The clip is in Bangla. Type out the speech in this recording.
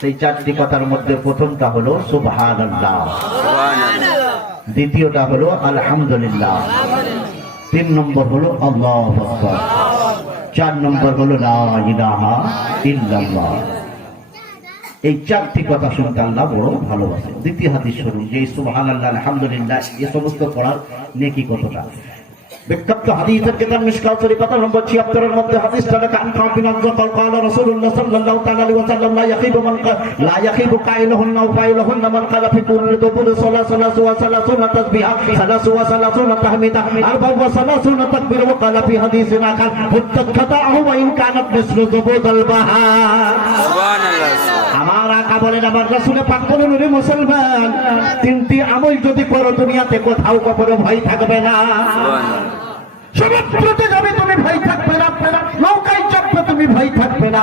সেই চারটি কথার মধ্যে প্রথমটা হলো সুবহানাল্লাহ, দ্বিতীয়টা হলো আলহামদুলিল্লাহ, 3 নম্বর হলো আল্লাহু আকবার, 4 নম্বর হলো লা ইলাহা ইল্লাল্লাহ। এই চারটি কথা শুনতে আল্লাহ বড় ভালোবাসে। দ্বিতীয় হাদিস শুনুন যে সুবহানাল্লাহ আলহামদুলিল্লাহ এই সমস্ত পড়ার নেকি কতটা। বিখ্যাত হাদিসের কিতাব মিশকাত শরীফ পাতা নম্বর 76 এর মধ্যে হাদিসটা লেখা আন কাবিন আযকাল قال রাসূলুল্লাহ সাল্লাল্লাহু তাআলা আলাইহি ওয়াসাল্লাম লা ইয়াখিবু কাইলুহুন্না ওয়া ফাইলুহুন্না মান কালা ফি কুল্লি দুবুর সালাসু ওয়া সালাসুনা তাসবিহা সালাসু ওয়া সালাসুনা তাহমিদা আরবা ওয়া সালাসুনা তাকবীর ওয়া কালা ফি হাদিসিন আখার মুত্তাকাতাহু ওয়া ইন কানাত মিসলু যুবুদাল বাহার। সুবহানাল্লাহ। আমার আকা বলেন, আমার রাসূল পাক বলেন, ওরে মুসলমান, 3টি আমল যদি করো দুনিয়াতে কোথাও কখনো ভয় থাকবে না। সুবহানাল্লাহ। সমুদ্রতে যাবে তুমি ভয় থাকবে না, নৌকায় চাপবে তুমি ভয় থাকবে না।